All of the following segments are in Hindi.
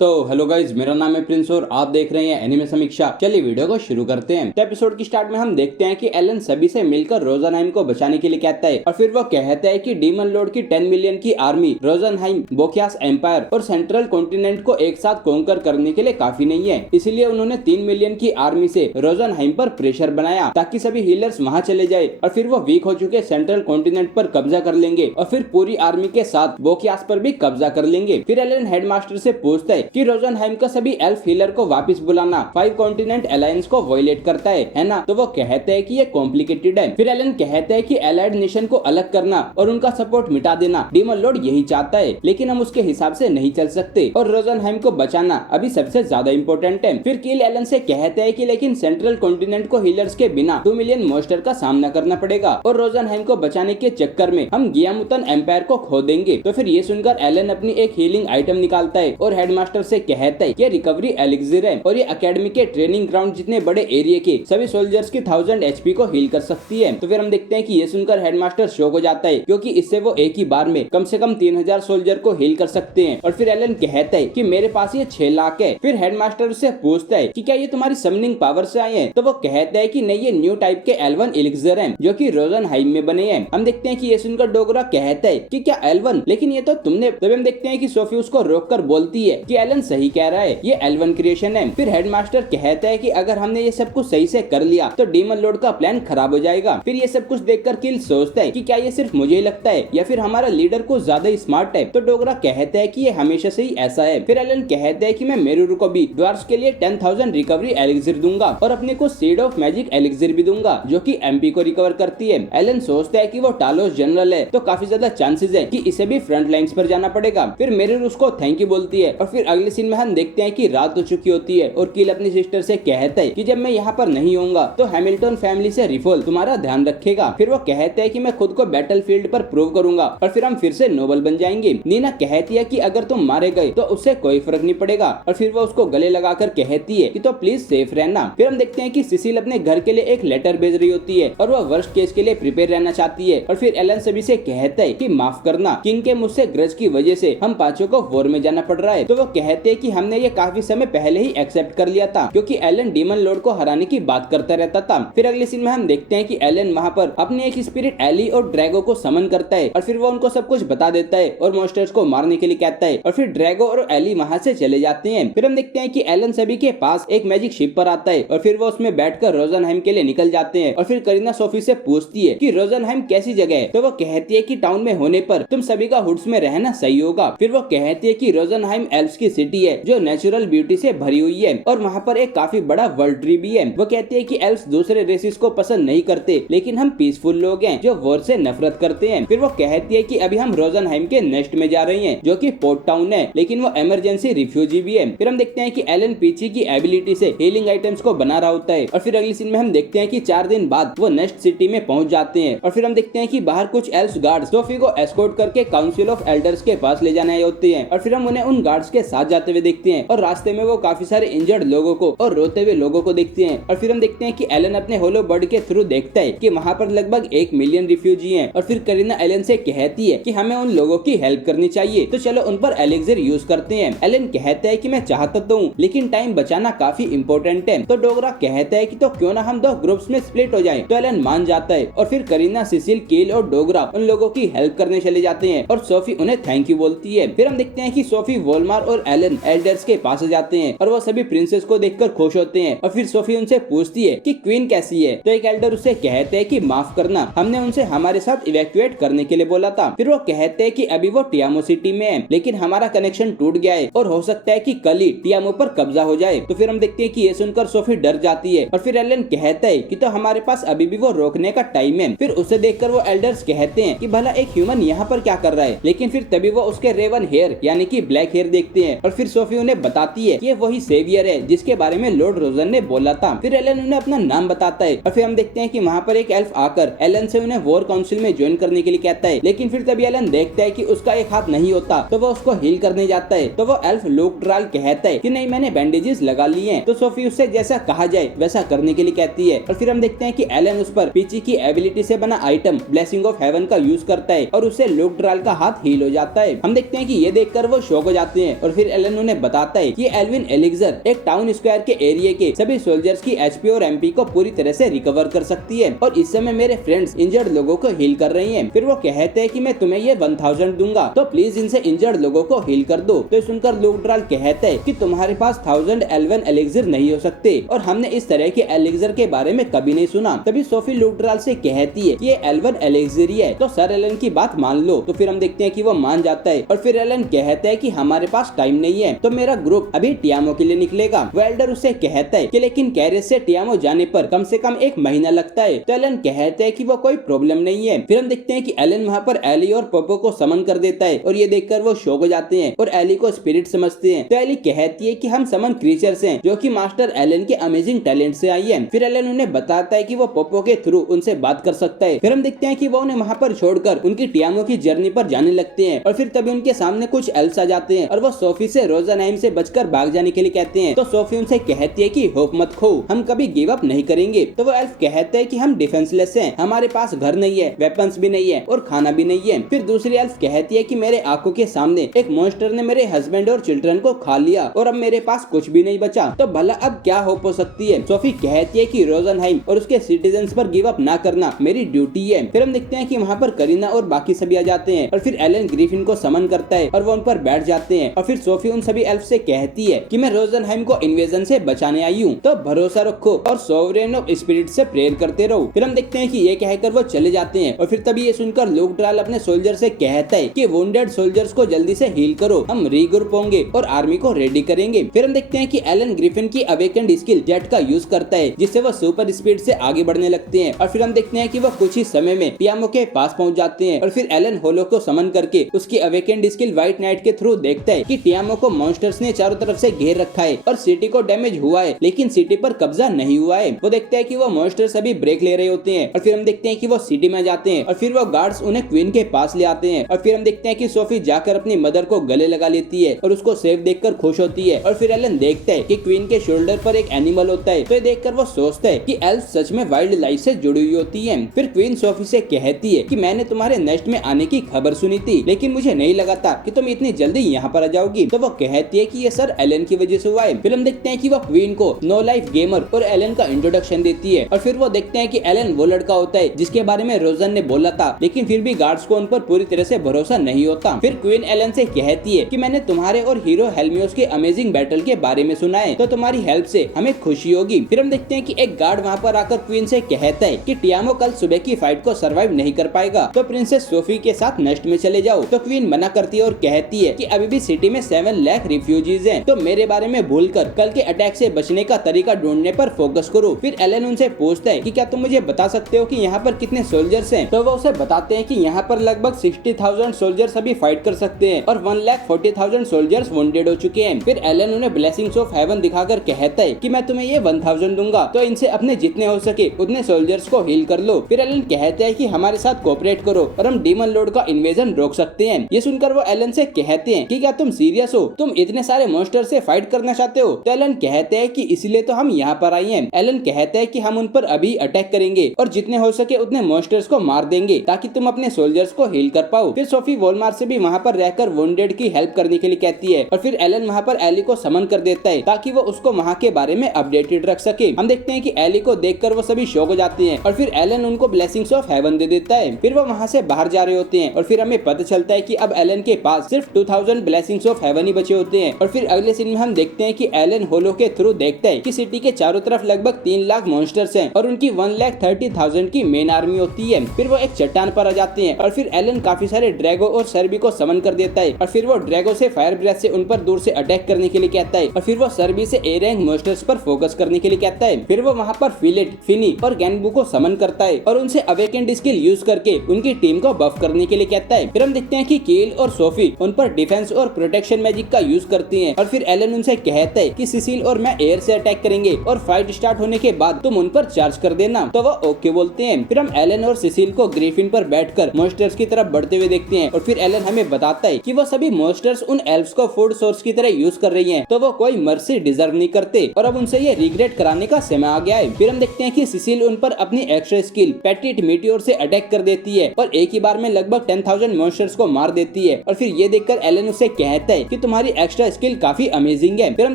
तो हेलो गाइज, मेरा नाम है प्रिंस और आप देख रहे हैं एनिमे समीक्षा। चलिए वीडियो को शुरू करते हैं। तो एपिसोड की स्टार्ट में हम देखते हैं कि एलन सभी से मिलकर रोजनहाइम को बचाने के लिए कहता है और फिर वो कहता है कि डीमन लॉर्ड की 10 मिलियन की आर्मी रोजनहाइम, बोकियास एम्पायर और सेंट्रल कॉन्टिनेंट को एक साथ कॉन्कर करने के लिए काफी नहीं है। इसीलिए उन्होंने 3 मिलियन की आर्मी से रोजनहाइम पर प्रेशर बनाया ताकि सभी हीलर्स वहां चले जाए और फिर वो वीक हो चुके सेंट्रल कॉन्टिनेंट पर कब्जा कर लेंगे और फिर पूरी आर्मी के साथ बोकियास पर भी कब्जा कर लेंगे। फिर एलन हेडमास्टर से पूछता है कि रोजनहाइम का सभी एल्फ हीलर को वापस बुलाना 5 कॉन्टिनेंट अलायंस को वायलेट करता है ना। तो वो कहते हैं कि ये कॉम्प्लिकेटेड है। फिर एलन कहते हैं कि एलाइड नेशन को अलग करना और उनका सपोर्ट मिटा देना डीमन लॉर्ड यही चाहता है, लेकिन हम उसके हिसाब से नहीं चल सकते और रोजनहाइम को बचाना अभी सबसे ज्यादा इंपॉर्टेंट है। फिर किल एलन से कहते हैं कि लेकिन सेंट्रल कॉन्टिनेंट को हीलर्स के बिना 2 मिलियन मॉन्स्टर का सामना करना पड़ेगा और रोजनहाइम को बचाने के चक्कर में हम गियामुतन एम्पायर को खो देंगे। तो फिर ये सुनकर एलन अपनी एक हीलिंग आइटम निकालता है और हेडमास्टर से कहता है कि रिकवरी एलिक्सिर है और ये एकेडमी के ट्रेनिंग ग्राउंड जितने बड़े एरिया के सभी सोल्जर्स की 1000 एचपी को हील कर सकती है। तो फिर हम देखते हैं कि ये सुनकर हेडमास्टर शॉक हो जाता है क्योंकि इससे वो एक ही बार में कम से कम 3000 सोल्जर को हील कर सकते हैं। और फिर एलन कहता है कि मेरे पास ये 6 लाख है। फिर हेडमास्टर से पूछता है कि क्या ये तुम्हारी समनिंग पावर से आए हैं। तो वो कहता है कि नहीं, ये न्यू टाइप के L1 एलिक्सिर हैं जो कि रोजनहाइम में बने हैं। हम देखते हैं कि ये सुनकर डोगरा कहता है कि क्या L1, लेकिन ये तो तुमने। तभी हम देखते हैं कि सोफी उसको रोककर बोलती है कि एलन सही कह रहा है, ये L1 क्रिएशन है। फिर हेडमास्टर कहता है कि अगर हमने ये सब कुछ सही से कर लिया तो डीमन लॉर्ड का प्लान खराब हो जाएगा। फिर ये सब कुछ देखकर किल सोचता है कि क्या ये सिर्फ मुझे ही लगता है या फिर हमारा लीडर को ज्यादा स्मार्ट है। तो डोगरा कहता है कि ये हमेशा से ही ऐसा है। फिर एलन कहता है कि मैं मेरुरु को भी ड्वार्फ्स के लिए 10,000 रिकवरी एलिक्सिर दूंगा और अपने को सीड ऑफ मैजिक एलिक्सिर भी दूंगा जो कि एमपी को रिकवर करती है। एलन सोचता है कि वो टालोस जनरल है तो काफी ज्यादा चांसेस है कि इसे भी फ्रंट लाइंस पर जाना पड़ेगा। फिर मेरुरु उसको थैंक यू बोलती है और फिर अगले सीन में हम देखते हैं कि रात हो चुकी होती है और किल अपनी सिस्टर से कहता है कि जब मैं यहाँ पर नहीं होऊंगा तो हैमिल्टन फैमिली से रिफोल तुम्हारा ध्यान रखेगा। फिर वो कहते हैं कि मैं खुद को बैटलफील्ड पर प्रूव करूंगा और फिर हम फिर से नोबल बन जाएंगे। नीना कहती है कि अगर तुम मारे गए तो उससे कोई फर्क नहीं पड़ेगा और फिर वो उसको गले लगाकर कहती है कि तो प्लीज सेफ रहना। फिर हम देखते हैं कि सिसिल अपने घर के लिए एक लेटर भेज रही होती है और वो वर्स्ट केस के लिए प्रिपेयर रहना चाहती है। और फिर एलन सभी से कहता है कि माफ करना, किंग के मुझसे ग्रज की वजह से हम पांचों को वॉर में जाना पड़ रहा है। तो वो कहते हैं कि हमने ये काफी समय पहले ही एक्सेप्ट कर लिया था क्योंकि एलन डीमन लॉर्ड को हराने की बात करता रहता था। फिर अगले सीन में हम देखते हैं कि एलन वहां पर अपनी एक स्पिरिट एली और ड्रैगो को समन करता है और फिर वो उनको सब कुछ बता देता है और मॉन्स्टर्स को मारने के लिए कहता है और फिर ड्रैगो और एली वहां से चले जाते हैं। फिर हम देखते हैं कि एलन सभी के पास एक मैजिक शिप पर आता है और फिर वो उसमें बैठकर रोजनहाइम के लिए निकल जाते हैं। और फिर करीना सोफी से पूछती है कि रोजनहाइम कैसी जगह है। तो वो कहती है कि टाउन में होने पर तुम सभी का हुड्स में रहना सही होगा। फिर वो कहती है कि रोजनहाइम एल्फ्स की सिटी है जो नेचुरल ब्यूटी से भरी हुई है और वहाँ पर एक काफी बड़ा वर्ल्ड ट्री भी है। वो कहती है कि एल्फ्स दूसरे रेसिस को पसंद नहीं करते लेकिन हम पीसफुल लोग हैं जो वॉर से नफरत करते हैं। फिर वो कहती है कि अभी हम रोजनहाइम के नेस्ट में जा रही हैं जो कि पोर्ट टाउन है लेकिन वो इमरजेंसी रिफ्यूजी भी है। फिर हम देखते हैं कि एलन पीछी की एबिलिटी से हीलिंग आइटम्स को बना रहा होता है और फिर अगली सीन में हम देखते हैं कि 4 दिन बाद वो नेस्ट सिटी में पहुंच जाते हैं और फिर हम देखते हैं कि बाहर कुछ एल्फ्स गार्ड्स सोफी को एस्कॉर्ट करके काउंसिल ऑफ एल्डर्स के पास ले जाने आए होते हैं और फिर हम उन्हें उन गार्ड्स के साथ जाते हुए देखते हैं और रास्ते में वो काफी सारे इंजर्ड लोगों को और रोते हुए लोगों को देखते हैं। और फिर हम देखते हैं कि एलन अपने होलो बर्ड के थ्रू देखता है कि वहाँ पर लगभग 1 मिलियन रिफ्यूजी हैं और फिर करीना एलन से कहती है कि हमें उन लोगों की हेल्प करनी चाहिए तो चलो उन पर एलिक्सिर यूज करते हैं। एलन कहता है कि मैं चाहता तो हूँ लेकिन टाइम बचाना काफी इंपॉर्टेंट है। तो डोगरा कहता है कि तो क्यों ना हम 2 ग्रुप्स में स्प्लिट हो जाएं। तो एलन मान जाता है और फिर करीना, सिसिल, किल और डोगरा उन लोगों की हेल्प करने चले जाते हैं और सोफी उन्हें थैंक यू बोलती है। फिर हम देखते हैं कि सोफी वोल्मार और एलन एल्डर्स के पास जाते हैं और वो सभी प्रिंसेस को देखकर खुश होते हैं और फिर सोफी उनसे पूछती है कि क्वीन कैसी है। तो एक एल्डर उससे कहते हैं कि माफ करना, हमने उनसे हमारे साथ इवैक्यूएट करने के लिए बोला था। फिर वो कहते हैं कि अभी वो टियामो सिटी में है लेकिन हमारा कनेक्शन टूट गया है और हो सकता है कि कल ही टियामो पर कब्जा हो जाए। तो फिर हम देखते हैं कि ये सुनकर सोफी डर जाती है और फिर एलन कहता है कि तो हमारे पास अभी भी वो रोकने का टाइम है। फिर उसे देखकर वो एल्डर्स कहते हैं कि भला एक ह्यूमन यहाँ पर क्या कर रहा है, लेकिन फिर तभी वो उसके रेवन हेयर यानी कि ब्लैक हेयर देखते हैं और फिर सोफी उन्हें बताती है कि वही सेवियर है जिसके बारे में लॉर्ड रोजन ने बोला था। फिर एलन उन्हें अपना नाम बताता है और फिर हम देखते हैं कि वहाँ पर एक एल्फ आकर एलन से उन्हें वॉर काउंसिल में ज्वाइन करने के लिए कहता है लेकिन फिर तभी एलन देखता है कि उसका एक हाथ नहीं होता तो वो उसको हील करने जाता है। तो वो एल्फ लूक ट्राल कहता है कि नहीं, मैंने बैंडेजेस लगा लिए हैं। तो सोफी उससे जैसा कहा जाए वैसा करने के लिए कहती है और फिर हम देखते हैं कि एलन उस पर पीची की एबिलिटी से बना आइटम ब्लेसिंग ऑफ हेवन का यूज करता है और उससे लूक ट्राल का हाथ हील हो जाता है। हम देखते हैं कि ये देखकर वो शॉक हो जाते हैं और फिर फिर एलन उन्हें बताता है कि एल्विन एलिक्सर एक टाउन स्क्वायर के एरिया के सभी सोल्जर्स की एचपी और एमपी को पूरी तरह से रिकवर कर सकती है और इस समय मेरे फ्रेंड्स इंजर्ड लोगों को हील कर रही हैं। फिर वो कहते हैं कि मैं तुम्हें ये 1000 दूंगा, तो प्लीज इनसे इंजर्ड लोगों को हील कर दो। तो सुनकर लूक ड्राल कहते हैं कि तुम्हारे पास 1000 एल्वन एलिक्सर नहीं हो सकते और हमने इस तरह के एलिक्सर के बारे में कभी नहीं सुना। तभी सोफी लूक ड्राल से कहती है कि ये एल्वन एलिक्सर ही है, तो सर एलन की बात मान लो। तो फिर हम देखते हैं कि वो मान जाता है और फिर एलन कहता है कि हमारे पास टाइम नहीं है, तो मेरा ग्रुप अभी टियामो के लिए निकलेगा। वेल्डर उसे कहता है कि लेकिन कैरेज से टियामो जाने पर कम से कम 1 महीना लगता है। तो एलन कहता है कि वो कोई प्रॉब्लम नहीं है। फिर हम देखते हैं कि एलन वहाँ पर एली और पोपो को समन कर देता है और ये देखकर वो शॉक हो जाते हैं और एली को स्पिरिट समझते हैं। तो एली कहती है कि हम समन क्रीचर्स हैं जो कि मास्टर एलन के अमेजिंग टैलेंट से आई है। फिर एलन उन्हें बताता है कि वो पोपो के थ्रू उनसे बात कर सकता है। फिर हम देखते हैं कि वो उन्हें वहाँ पर छोड़कर उनकी टियामो की जर्नी पर जाने लगते हैं और फिर तभी उनके सामने कुछ एल्फ्स आ जाते हैं और वो सोफी से रोजानाइम से बचकर भाग जाने के लिए कहते हैं। तो सोफी उनसे कहती है कि होप मत खो, हम कभी गिव अप नहीं करेंगे। तो वो एल्फ कहते हैं कि हम डिफेंसलेस हैं, हमारे पास घर नहीं है, वेपन्स भी नहीं है और खाना भी नहीं है। फिर दूसरी एल्फ कहती है कि मेरे आंखों के सामने एक मॉन्स्टर ने मेरे हस्बैंड और चिल्ड्रन को खा लिया और अब मेरे पास कुछ भी नहीं बचा, तो भला अब क्या होप हो सकती है। सोफी कहती है कि रोजनहाइम और उसके सिटीजन्स पर गिव अप ना करना मेरी ड्यूटी है। फिर हम देखते हैं कि वहाँ पर करीना और बाकी सभी आ जाते हैं और फिर एलन ग्रिफिन को समन करता है और वो उन पर बैठ जाते हैं और फिर सोफी उन सभी एल्फ से कहती है कि मैं रोजनहाइम को इन्वेजन से बचाने आई हूँ, तो भरोसा रखो और सोवरेन ऑफ स्पिरिट से प्रेयर करते रहो। फिर हम देखते हैं कि ये कहकर वो चले जाते हैं और फिर तभी ये सुनकर लूक ड्राल अपने सोल्जर से कहता है कि वुंडेड सोल्जर्स को जल्दी से हील करो, हम रीग्रुप होंगे और आर्मी को रेडी करेंगे। फिर हम देखते हैं कि एलन ग्रिफिन की अवेकेंड स्किल जेट का यूज करता है जिससे वो सुपर स्पीड से आगे बढ़ने लगते हैं और फिर हम देखते हैं कि वो कुछ ही समय में टियामो के पास पहुंच जाते हैं और फिर एलन होलो को समन करके उसकी अवेकेंड स्किल व्हाइट नाइट के थ्रू देखता है कि टियामो को मॉन्स्टर्स ने चारों तरफ से घेर रखा है और सिटी को डैमेज हुआ है लेकिन सिटी पर कब्जा नहीं हुआ है। वो देखते हैं कि वो मॉन्स्टर्स अभी ब्रेक ले रहे होते हैं और फिर हम देखते हैं कि वो सिटी में जाते हैं और फिर वो गार्ड्स उन्हें क्वीन के पास ले आते हैं और फिर हम देखते हैं कि सोफी जाकर अपनी मदर को गले लगा लेती है और उसको सेफ देखकर खुश होती है और फिर एलन देखता है कि क्वीन के शोल्डर पर एक एनिमल होता है। तो ये देखकर वो सोचता है कि एल्फ सच में वाइल्ड लाइफ से जुड़ी हुई होती है। फिर क्वीन सोफी से कहती है कि मैंने तुम्हारे नेस्ट में आने की खबर सुनी थी लेकिन मुझे नहीं लगा था कि तुम इतनी जल्दी यहाँ पर आ जाओगी। तो वो कहती है कि ये सर एलन की वजह से हुआ है। फिर हम देखते हैं कि वो क्वीन को नो लाइफ गेमर और एलन का इंट्रोडक्शन देती है और फिर वो देखते हैं कि एलन वो लड़का होता है जिसके बारे में रोजन ने बोला था लेकिन फिर भी गार्ड्स को उन पर पूरी तरह से भरोसा नहीं होता। फिर क्वीन एलन से कहती है कि मैंने तुम्हारे और हीरो हेल्मियोस के अमेजिंग बैटल के बारे में सुना है, तो तुम्हारी हेल्प से हमें खुशी होगी। फिर हम देखते हैं कि एक गार्ड वहाँ पर आकर क्वीन से कहता है कि टियामो कल सुबह की फाइट को सरवाइव नहीं कर पाएगा, तो प्रिंसेस सोफी के साथ नेस्ट में चले जाओ। तो क्वीन मना करती है और कहती है कि अभी भी सिटी में 7 लाख रिफ्यूजीज हैं, तो मेरे बारे में भूलकर कल के अटैक से बचने का तरीका ढूंढने पर फोकस करो। फिर एलन उनसे पूछता है कि क्या तुम मुझे बता सकते हो कि यहाँ पर कितने सोल्जर्स हैं। तो वो उसे बताते हैं कि यहाँ पर लगभग 60,000 सोल्जर्स अभी फाइट कर सकते हैं और 1,40,000 सोल्जर्स वुंडेड हो चुके हैं। फिर एलन उन्हें ब्लेसिंग्स ऑफ हेवन दिखाकर कहता है कि मैं तुम्हें ये 1000 दूंगा, तो इनसे अपने जितने हो सके उतने सोल्जर्स को हील कर लो। फिर एलन कहता है कि हमारे साथ कोऑपरेट करो और हम डीमन लॉर्ड का इन्वेजन रोक सकते हैं। ये सुनकर वो एलन से कहते हैं कि क्या तुम सीरियस हो, तुम इतने सारे मॉन्स्टर से फाइट करना चाहते हो। तो एलन कहते हैं कि इसलिए तो हम यहाँ पर आए हैं। एलन कहता है कि हम उन पर अभी अटैक करेंगे और जितने हो सके उतने मॉन्स्टर्स को मार देंगे ताकि तुम अपने सोल्जर्स को हील कर पाओ। फिर सोफी वॉलमार से भी वहाँ पर रहकर वुंडेड की हेल्प करने के लिए कहती है और फिर एलन वहाँ पर एली को समन कर देता है ताकि वो उसको वहाँ के बारे में अपडेटेड रख सके। हम देखते हैं कि एली को देखकर वो सभी शॉक हो जाते हैं और फिर एलन उनको ब्लेसिंग्स ऑफ हेवन दे देता है। फिर वो वहाँ से बाहर जा रहे होते हैं और फिर हमें पता चलता है कि अब एलन के पास सिर्फ 2000 ब्लेसिंग्स ऑफ हेवन ही बचे होते हैं। और फिर अगले सीन में हम देखते हैं कि एलन होलो के थ्रू देखता है कि सिटी के चारों तरफ लगभग 3 लाख मॉन्स्टर्स हैं और उनकी 1,30,000 की मेन आर्मी होती है। फिर वो एक चट्टान पर आ जाते हैं और फिर एलन काफी सारे ड्रैगो और सर्बी को समन कर देता है और फिर वो ड्रैगो से फायर ब्रेथ से उन पर दूर से अटैक करने के लिए कहता है और फिर वो सर्बी से ए रैंक मॉन्स्टर्स पर फोकस करने के लिए कहता है। फिर वो वहाँ पर फिलेट, फिनी और गैनबू को समन करता है और उनसे अवेकेंड स्किल यूज करके उनकी टीम को बफ करने के लिए कहता है। फिर हम देखते हैं कि कील और सोफी उन पर डिफेंस और प्रोटेक्शन मैजिक का यूज करती हैं और फिर एलन उनसे कहता है कि सिसिल और मैं एयर से अटैक करेंगे और फाइट स्टार्ट होने के बाद तुम उन पर चार्ज कर देना। तो वो ओके बोलते हैं। फिर हम एलन और सिसिल को ग्रिफिन पर बैठकर मॉन्स्टर्स की तरफ बढ़ते हुए देखते हैं और फिर एलन हमें बताता है कि वो सभी मॉन्स्टर्स उन एल्फ्स को फूड सोर्स की तरह यूज कर रही हैं, तो वो कोई मर्सी डिजर्व नहीं करते और अब उनसे ये रिग्रेट कराने का समय आ गया है। फिर हम देखते हैं कि सिसिल उन पर अपनी एक्स्ट्रा स्किल पेटिट मीटियोर से अटैक कर देती है और एक ही बार में लगभग 10,000 मॉन्स्टर्स को मार देती है और फिर ये देखकर एलन उसे कहता है कि कि तुम्हारी एक्स्ट्रा स्किल काफी अमेजिंग है। फिर हम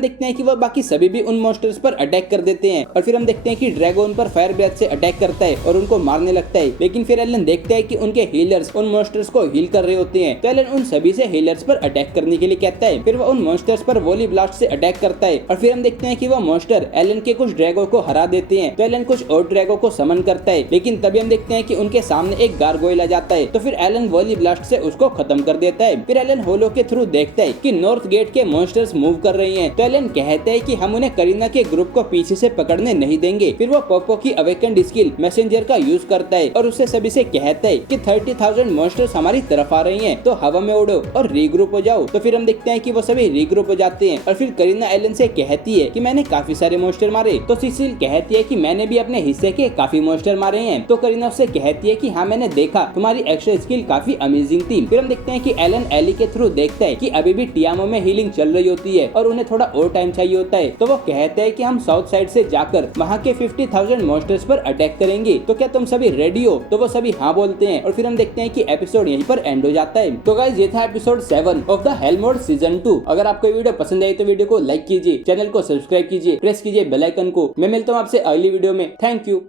देखते हैं कि वह बाकी सभी भी उन मॉन्स्टर्स पर अटैक कर देते हैं और फिर हम देखते हैं कि ड्रैगन पर फायर ब्रेथ से अटैक करता है और उनको मारने लगता है। लेकिन फिर एलन देखता है कि उनके हीलर्स उन मॉन्स्टर्स को हील कर रहे होते हैं, तो एलन उन सभी से हीलर्स पर अटैक करने के लिए कहता है। फिर वह उन मॉन्स्टर्स पर वॉली ब्लास्ट से अटैक करता है और फिर हम देखते हैं कि वह मॉन्स्टर एलन के कुछ ड्रैगो को हरा देते हैं। तो एलन कुछ और ड्रैगो को समन करता है, लेकिन तभी हम देखते हैं कि उनके सामने एक गारगोइल आ जाता है। तो फिर एलन वॉली ब्लास्ट से उसको खत्म कर देता है। फिर एलन होलो के थ्रू देखता है कि नॉर्थ गेट के मॉन्स्टर्स मूव कर रहे हैं। तो एलन कहता है कि हम उन्हें करीना के ग्रुप को पीछे से पकड़ने नहीं देंगे। फिर वो पोपो की अवेकेंड स्किल मैसेंजर का यूज करता है और उससे सभी से कहता है कि 30,000 मॉन्स्टर्स हमारी तरफ आ रही हैं, तो हवा में उड़ो और रीग्रुप हो जाओ। तो फिर हम देखते हैं कि वो सभी रीग्रुप हो जाते हैं और फिर करीना एलन से कहती है कि मैंने काफी सारे मॉन्स्टर मारे। तो सिसिल कहती है कि मैंने भी अपने हिस्से के काफी मॉन्स्टर मारे हैं। तो करीना उससे कहती है कि हाँ मैंने देखा, तुम्हारी एक्स्ट्रा स्किल काफी अमेजिंग थी। फिर हम देखते हैं कि एलन एली के थ्रू देखता है कि अभी भी टियामो में हीलिंग चल रही होती है और उन्हें थोड़ा और टाइम चाहिए होता है। तो वो कहते हैं कि हम साउथ साइड से जाकर वहाँ के 50,000 मॉन्स्टर्स पर अटैक करेंगे, तो क्या तुम सभी रेडी हो? तो वो सभी हाँ बोलते हैं और फिर हम देखते हैं कि एपिसोड यहीं पर एंड हो जाता है। तो गाइस ये था episode 7 of the hell mode season 2। अगर आपको ये वीडियो पसंद आई तो वीडियो को लाइक कीजिए, चैनल को सब्सक्राइब कीजिए, प्रेस कीजिए बेल आइकन को। मैं मिलता हूँ आपसे अगली वीडियो में। Thank you.